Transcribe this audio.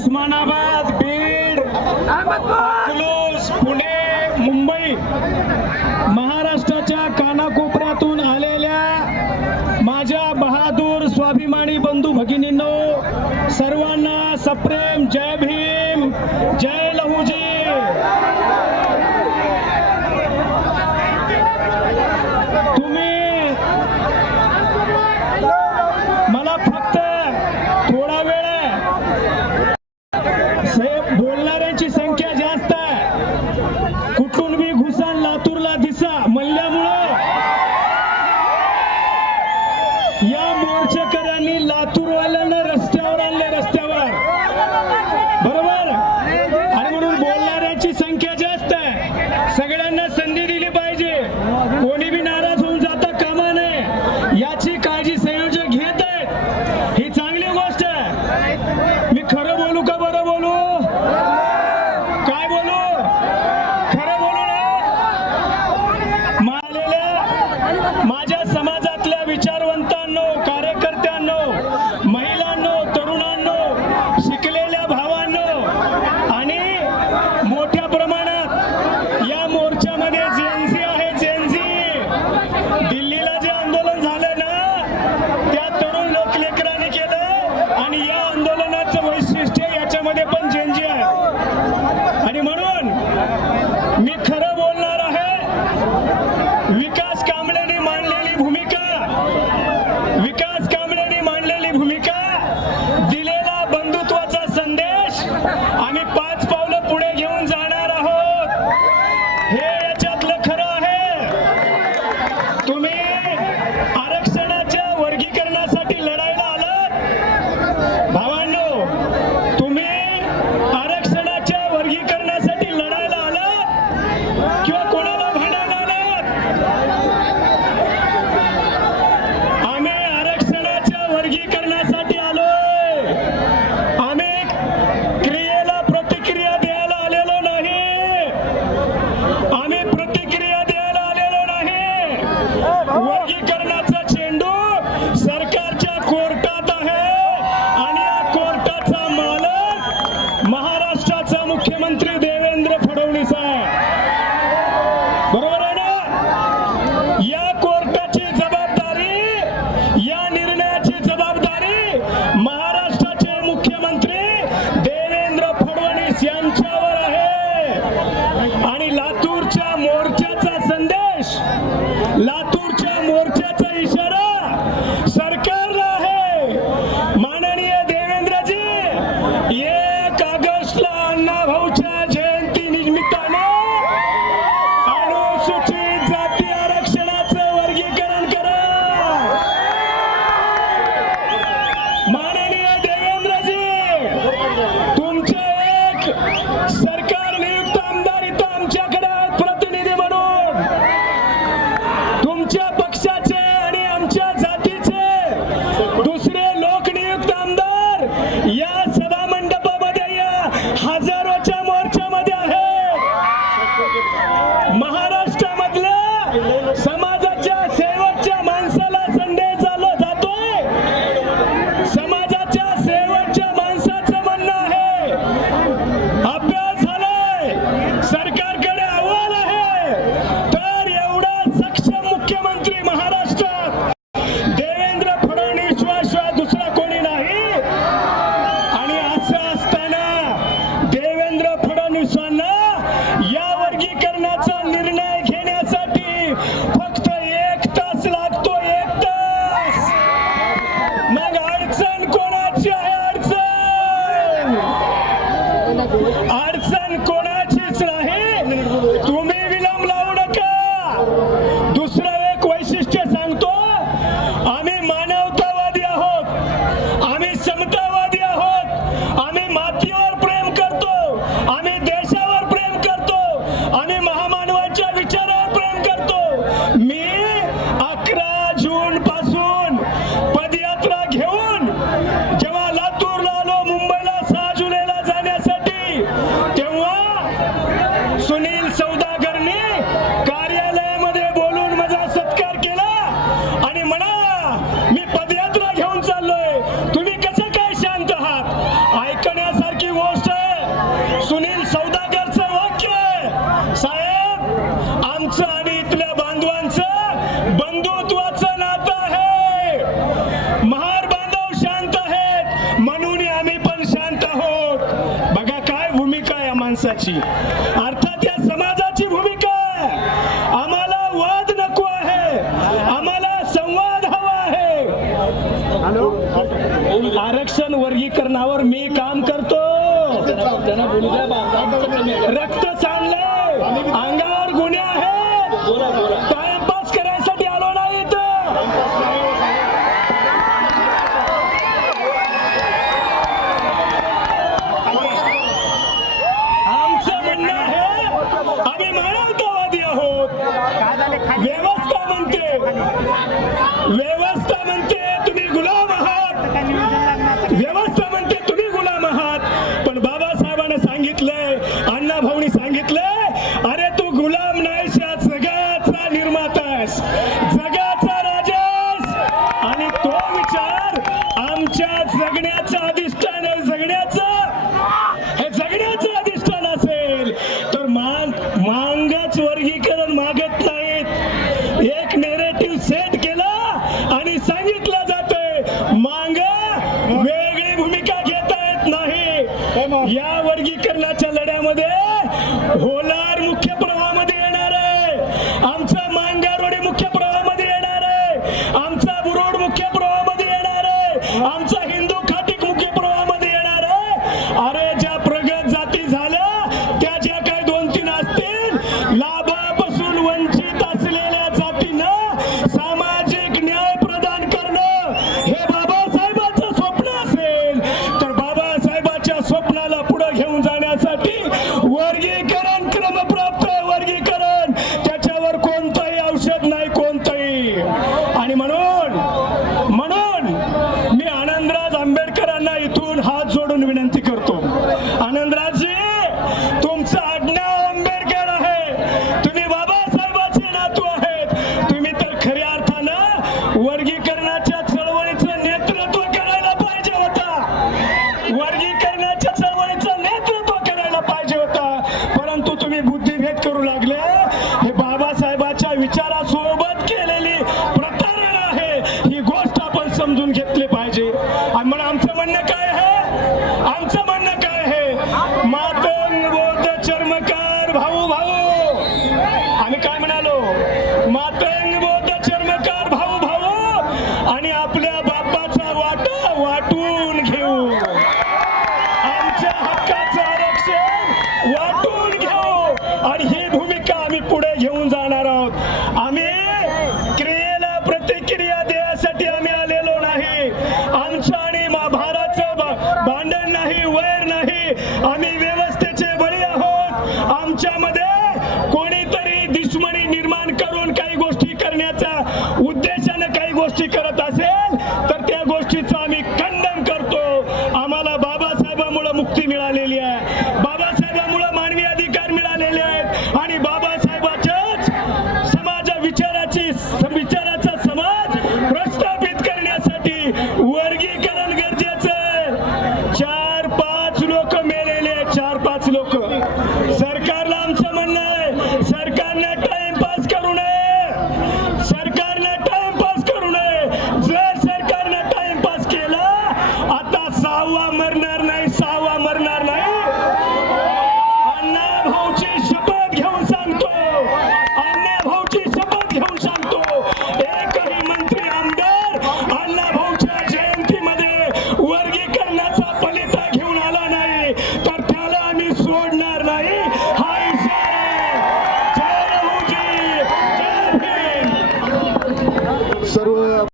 उस्मानाबाद, बीड, अकलूज, पुणे, मुंबई, महाराष्ट्राच्या कानाकोपऱ्यातून आलेल्या माझ्या बहादूर स्वाभिमानी बंधू भगिनींनो, सर्वांना सप्रेम जय भीम, जय लहुजी। तुम्ही मला फक्त थोडा वेळ साहेब, बोलणाऱ्यांची संख्या जास्त आहे, कुठून बी घुसा लातूरला दिसा म्हणल्यामुळं या मोर्चेकऱ्यांनी लातूरवाल्यांना रस्त्यावर आणले, रस्त्यावर, बरोबर, आणि म्हणून बोलणाऱ्यांची संख्या जास्त आहे। सगळ्यांना संधी दिली पाहिजे, कोणी बी नाराज होऊन जाता कामा नये, याची काळजी संयोजक घेत आहेत, ही चांगली गोष्ट आहे। मी खरं बोलू का बरं बोलू, काय बोलू, खरं बोलू ना। माझ्या समाजातल्या विचारवंतांनो, कार्यकर्त्यांनो, महिलांनो, तरुणांनो, शिकलेल्या भावांनो आणि मोठ्या प्रमाणात या मोर्चामध्ये जेनझी आहे, जेनझी। दिल्लीला जे आंदोलन झालं ना, त्या तरुण लोकलेकरांनी केलं आणि या आंदोलनाचं वैशिष्ट्य याच्यामध्ये पण जेनझी आहे, आणि म्हणून मी खरं बोलणार आहे। विकास कांबळेंनी मांडलेली भूमिका, दिलेला बंधुत्वाचा संदेश आम्ही 5 पावलं पुढे घेऊन जाणार आहोत, हे याच्यातलं खरं आहे। तुम्ही आरक्षणाच्या वर्गीकरणासाठी लढायला आलात भावांनो, तुम्ही आरक्षणाच्या वर्गीकरणासाठी लढायला आलात किंवा कोणाला भांडायला आलात? आम्ही आरक्षणाच्या वर्गीकरणासाठी आलोय, आम्ही क्रियेला प्रतिक्रिया द्यायला आलेलो नाही, आम्ही प्रतिक्रिया द्यायला आलेलो नाही। वर्गीकरणाचा चेंडू सरकारच्या कोर्टात आहे आणि या कोर्टाचा मालक महाराष्ट्राचा मुख्यमंत्री देवेंद्र फडणवीस आहे, बरोबर आहे ना। या कोर्टाची जबाबदारी, या निर्णयाची जबाबदारी महाराष्ट्राचे मुख्यमंत्री देवेंद्र फडणवीस यांच्यावर आहे। आणि लातूरच्या मोर्चाचा संदेश, लातूरच्या मोर्चाचा इशारा सरकारला आहे। माननीय देवेंद्रजी, 1 ऑगस्टला अण्णाभाऊच्या जयंती निमित्तानं अनुसूचित जाती आरक्षणाचं वर्गीकरण करा। माननीय देवेंद्रजी, तुमचे एक सरकार नियुक्त आमदार इथं आमच्याकडे आहेत प्रतिनिधी म्हणून, तुमच्या पक्षाचे आणि आमच्या जातीचे दुसरे लोकनियुक्त आमदार या सभा मंडपामध्ये, या हजारोच्या मोर्चामध्ये आहेत। महाराष्ट्रामधल्या समाजाच्या शेवटच्या माणसाला संदेश जातोय, समाजाच्या शेवटच्या माणसाचं म्हणणं आहे, अभ्यास झालाय, सरकारकडे अहवाल आहे, तर एवढा सक्षम मुख्यमंत्री महाराष्ट्रात देवेंद्र फडणवीस शिवाय दुसरा कोणी नाही। आणि असं असताना देवेंद्र फडणवीसांना या वर्गीकरणाचा निर्णय घेण्यासाठी फक्त 1 तास लागतो, 1 तास। मग अडचण कोणाची आहे? अडचण कोणाचीच नाही, तुम्ही विलंब लावू नका। दुसरं एक वैशिष्ट्य सांगतो, आम्ही मानवतावादी आहोत, आम्ही समतावादी आहोत, आम्ही मातीवर प्रेम करतो, आम्ही देशावर प्रेम करतो, आम्ही महामानवाच्या विचारावर प्रेम करतो। मी 11 जून पासून पदयात्रा घेऊन जेव्हा लातूरला आलो, मुंबईला 6 जुलैला जाण्यासाठी, तेव्हा समाजाची, अर्थात या समाजाची भूमिका आम्हाला वाद नको आहे, आम्हाला संवाद हवा आहे. आरक्षण वर्गीकरणावर मी काम करतो. रक्त सांडले, अंगावर गुन्हे आहेत, टाइमपास करायसाठी आलो नाही इथं. आमचं म्हणणं आहे आम्ही मानवतावादी आहोत. व्यवस्था म्हणते तुम्ही गुलाम आहात, व्यवस्था म्हणते तुम्ही गुलाम आहात. पण बाबासाहेबांना सांगितलंय, अण्णा भाऊनी सांगितलंय, अरे तू गुलाम नाहीस, या जगाचा निर्माता आहेस, जगाचा राजा आहेस. आणि तो विचार आमच्या जगण्याचं अधिष्ठान आहे. हे जगण्याचं अधिष्ठान असेल तर मांगच वर्गीकरण मागत नाहीत. एक नेरेटिव्ह सेट केला आणि सांगितलं जातंय मांग वेगळी भूमिका घेता येत नाही. या वर्गीकरणाच्या लढ्यामध्ये होलार मुख्य प्रवाहामध्ये येणार आहे, आमचा मांगारोडी मुख्य प्रवाहामध्ये येणार आहे, आमचा बुरोड मुख्य प्रवाहामध्ये येणार आहे, आमचा हिंदू खाटीक मुख्य प्रवाहामध्ये येणार आहे. अरे ज्या प्रगत जाती झाल्या त्या ज्या काही 2-3 असतील, लाभापासून वंचित असलेल्या जातींना सामाजिक न्याय प्रदान करणं हे बाबासाहेबांचं स्वप्न असेल तर बाबासाहेबाच्या स्वप्नाला पुढे घेऊन जाण्यासाठी वर्गीकरण क्रमप्राप्त वर्गीकरण, त्याच्यावर कोणतंही औषध नाही, कोणतंही. आणि म्हणून मी आनंदराज आंबेडकरांना इथून हात जोडून विनंती करतो. आनंदराजजी, तुमचं आडनाव आंबेडकर आहे, तुम्ही बाबासाहेबांचे नातू आहेत, तुम्ही तर खऱ्या अर्थानं वर्गीकरणाच्या चळवळीचं नेतृत्व करायला पाहिजे होता, वर्गीकरणाच्या चळवळीचं नेतृत्व करायला पाहिजे होता. परंतु तुम्ही बुद्धिभेद करू लागले. हे बाबासाहेबांच्या विचारासोबत केलेली प्रतारणा आहे, ही गोष्ट आपण समजून घेतली पाहिजे. आणि म्हणून आमचं म्हणणं काय आहे, आमचं म्हणणं काय आहे, मातंग बौद्ध चर्मकार भाऊ भाऊ, आम्ही काय म्हणालो, मातंग बौद्ध चर्मकार भाऊ भाऊ, आणि आपल्या बापाचा वाटा वाटून घेऊ, आमच्या हक्काचं आरक्षण वाटून घेऊ. आणि ही भूमिका आम्ही पुढे घेऊन जाणार आहोत. आम्ही क्रियेला प्रतिक्रिया देण्यासाठी आम्ही आलेलो नाही. आमचं आणि भाराचं भांडण नाही, वैर नाही. आम्ही व्यवस्थेचे बळी आहोत. आमच्यामध्ये कोणीतरी दुश्मनी निर्माण करून काही गोष्टी करण्याच्या उद्देशाने काही गोष्टी करत असेल तर त्या गोष्टीचं आम्ही खंडन करतो. आम्हाला बाबासाहेबांमुळे मुक्ती मिळालेली आहे. बाबासाहेब